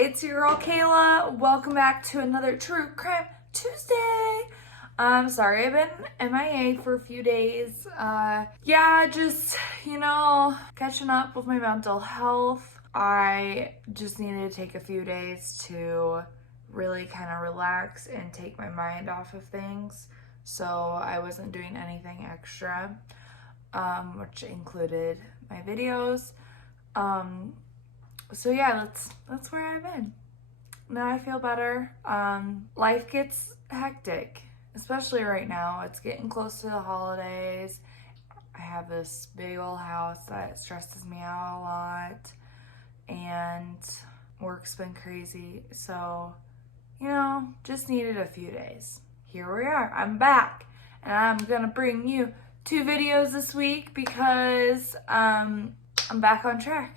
it's your girl Kayla. Welcome back to another True Crime Tuesday. Sorry I've been MIA for a few days. Yeah, just, catching up with my mental health. I just needed to take a few days to really kind of relax and take my mind off of things. So I wasn't doing anything extra, which included my videos. So yeah, that's where I've been. Now I feel better. Life gets hectic, especially right now. It's getting close to the holidays. I have this big old house that stresses me out a lot, and work's been crazy. So, just needed a few days. Here we are. I'm back, and I'm gonna bring you 2 videos this week because I'm back on track.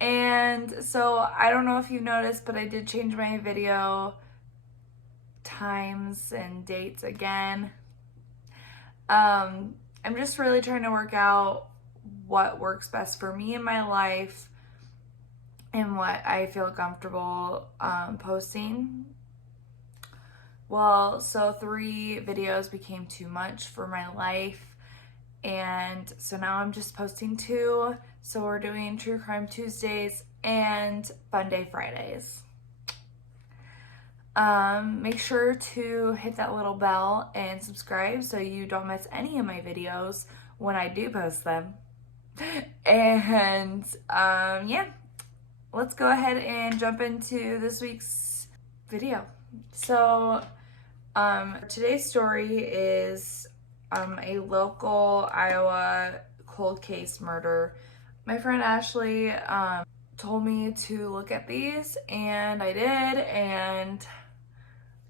And so I don't know if you've noticed, but I did change my video times and dates again. I'm just really trying to work out what works best for me in my life and what I feel comfortable posting. Well, so 3 videos became too much for my life. And so now I'm just posting 2. So we're doing True Crime Tuesdays and Fun Day Fridays. Make sure to hit that little bell and subscribe so you don't miss any of my videos when I do post them. And yeah, let's go ahead and jump into this week's video. So today's story is a local Iowa cold case murder. My friend Ashley told me to look at these, and I did, and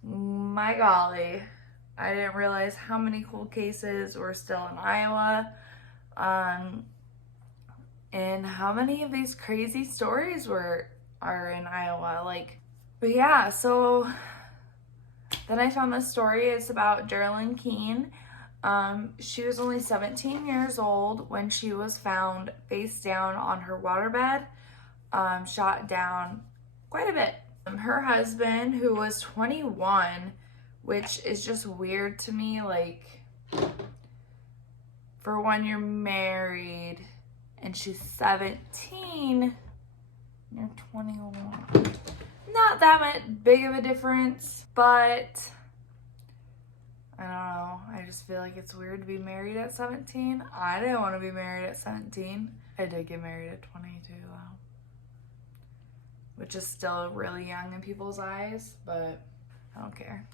my golly, I didn't realize how many cold cases were still in Iowa, and how many of these crazy stories are in Iowa. But yeah, so then I found this story. It's about Geraldine Keene. She was only 17 years old when she was found face down on her waterbed, shot down quite a bit. Her husband, who was 21, which is just weird to me, for when you're married and she's 17, you're 21. Not that much big of a difference, but I don't know. I just feel like it's weird to be married at 17. I didn't want to be married at 17. I did get married at 22 though, which is still really young in people's eyes, but I don't care.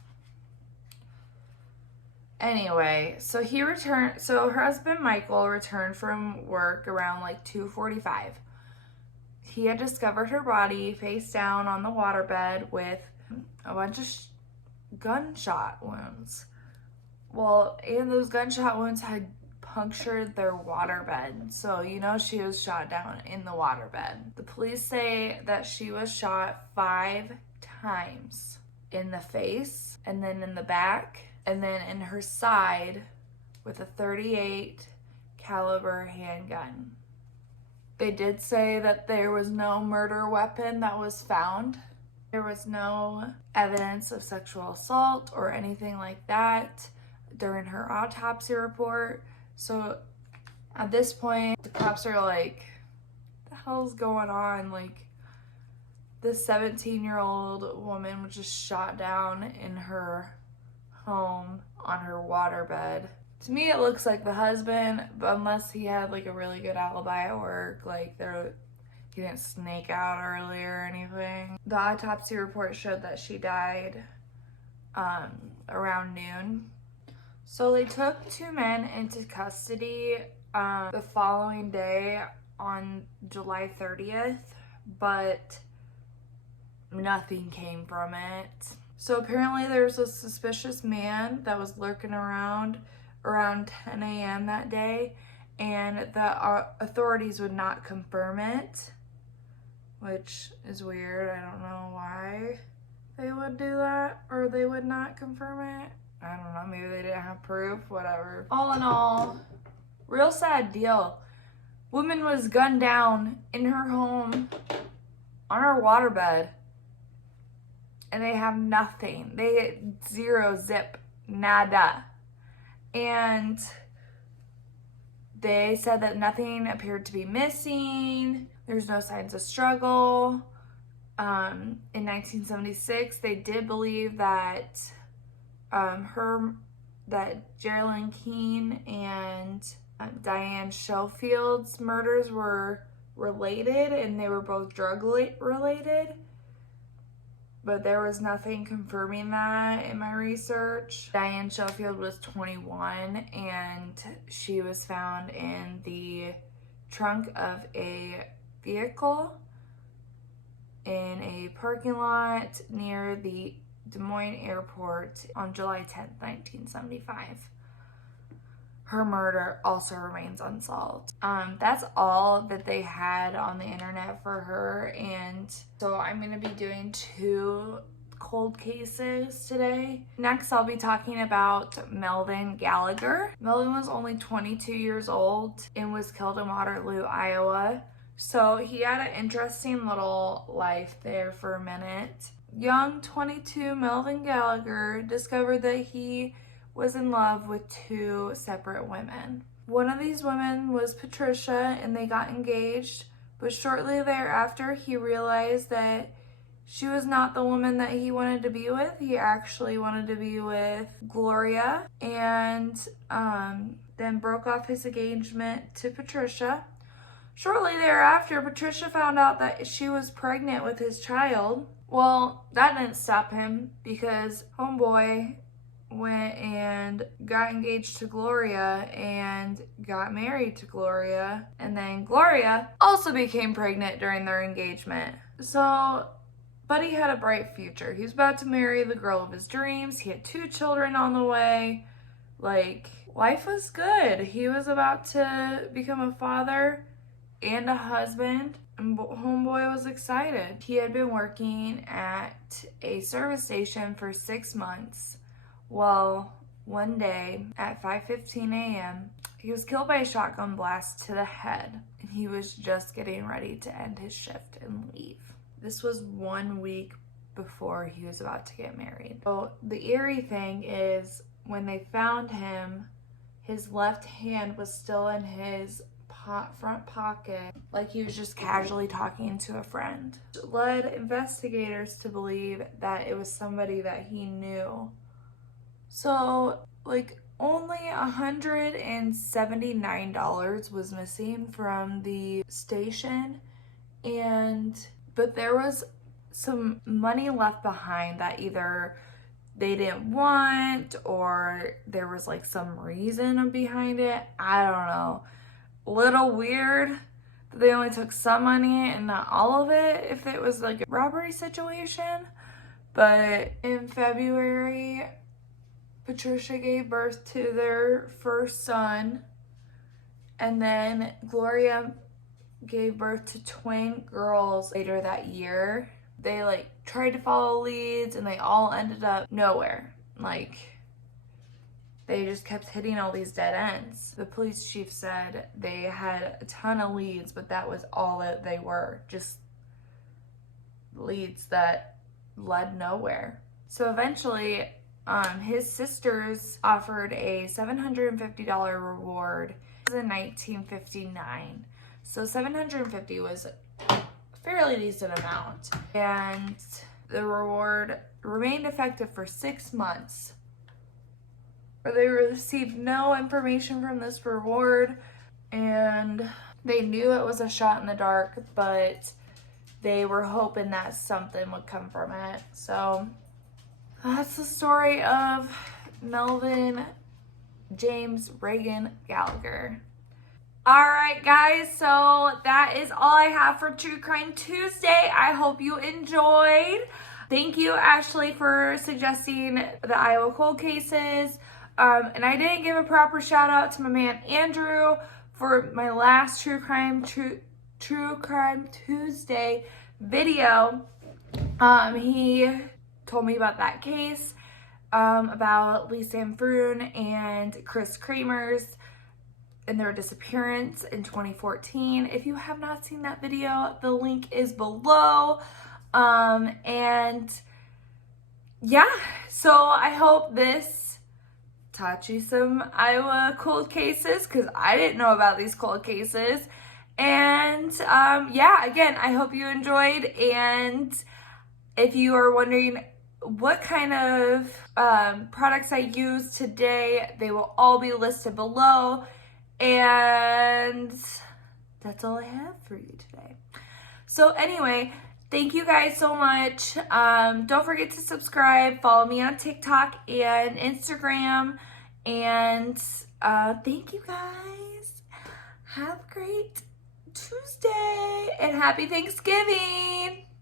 Anyway, so her husband Michael returned from work around 2:45. He had discovered her body face down on the waterbed with a bunch of gunshot wounds. Well, and those gunshot wounds had punctured their waterbed. So, she was shot down in the waterbed. The police say that she was shot 5 times in the face, and then in the back, and then in her side with a .38 caliber handgun. They did say that there was no murder weapon that was found. There was no evidence of sexual assault or anything like that during her autopsy report. So at this point, the cops are like, what the hell's going on? This 17-year-old woman was just shot down in her home on her waterbed. To me, it looks like the husband, but unless he had a really good alibi at work, he didn't snake out early or anything. The autopsy report showed that she died around noon. So they took 2 men into custody the following day on July 30th, but nothing came from it. So apparently there was a suspicious man that was lurking around 10 a.m. that day, and the authorities would not confirm it, which is weird. I don't know why they would do that, or they would not confirm it. I don't know, maybe they didn't have proof, whatever. All in all, real sad deal. Woman was gunned down in her home on her waterbed. And they have nothing. They zero, zip, nada. And they said that nothing appeared to be missing. There's no signs of struggle. In 1976, they did believe that Geraldine Keene and Diane Schofield's murders were related, and they were both drug related. But there was nothing confirming that in my research. Diane Schofield was 21, and she was found in the trunk of a vehicle in a parking lot near the Des Moines airport on July 10th, 1975. Her murder also remains unsolved. That's all that they had on the internet for her, and so I'm going to be doing 2 cold cases today. Next, I'll be talking about Melvin Gallagher. Melvin was only 22 years old and was killed in Waterloo, Iowa. So he had an interesting little life there for a minute. Young 22 Melvin Gallagher discovered that he was in love with 2 separate women. One of these women was Patricia, and they got engaged, but shortly thereafter he realized that she was not the woman that he wanted to be with. He actually wanted to be with Gloria, and then broke off his engagement to Patricia. Shortly thereafter, Patricia found out that she was pregnant with his child. Well, that didn't stop him, because homeboy went and got engaged to Gloria and got married to Gloria, and then Gloria also became pregnant during their engagement. So Buddy had a bright future. He was about to marry the girl of his dreams. He had 2 children on the way. Like, life was good. He was about to become a father and a husband, and homeboy was excited. He had been working at a service station for 6 months. Well, one day at 5:15 a.m., he was killed by a shotgun blast to the head, and he was just getting ready to end his shift and leave. This was 1 week before he was about to get married. So the eerie thing is, when they found him, his left hand was still in his front pocket, like he was just casually talking to a friend. It led investigators to believe that it was somebody that he knew. So, like, only $179 was missing from the station, but there was some money left behind that either they didn't want, or there was like some reason behind it. I don't know. Little weird that they only took some money and not all of it, if it was like a robbery situation. But in February, Patricia gave birth to their first son, and then Gloria gave birth to twin girls later that year. They like tried to follow leads, and they all ended up nowhere. Like, they just kept hitting all these dead ends. The police chief said they had a ton of leads, but that was all that they were, just leads that led nowhere. So eventually, his sisters offered a $750 reward. It was in 1959. So $750 was a fairly decent amount. And the reward remained effective for 6 months. They received no information from this reward, and they knew it was a shot in the dark, but they were hoping that something would come from it. So that's the story of Melvin James Reagan Gallagher. Alright guys, so that is all I have for True Crime Tuesday. I hope you enjoyed. Thank you, Ashley, for suggesting the Iowa cold cases. And I didn't give a proper shout out to my man Andrew for my last True Crime Tuesday video. He told me about that case, about Lisa Froon and Chris Kramer's and their disappearance in 2014. If you have not seen that video, the link is below. And yeah, so I hope this taught you some Iowa cold cases, because I didn't know about these cold cases. And yeah, again, I hope you enjoyed. And if you are wondering what kind of products I use today, they will all be listed below. And that's all I have for you today. So anyway, thank you guys so much. Don't forget to subscribe, follow me on TikTok and Instagram. And thank you guys. Have a great Tuesday and happy Thanksgiving.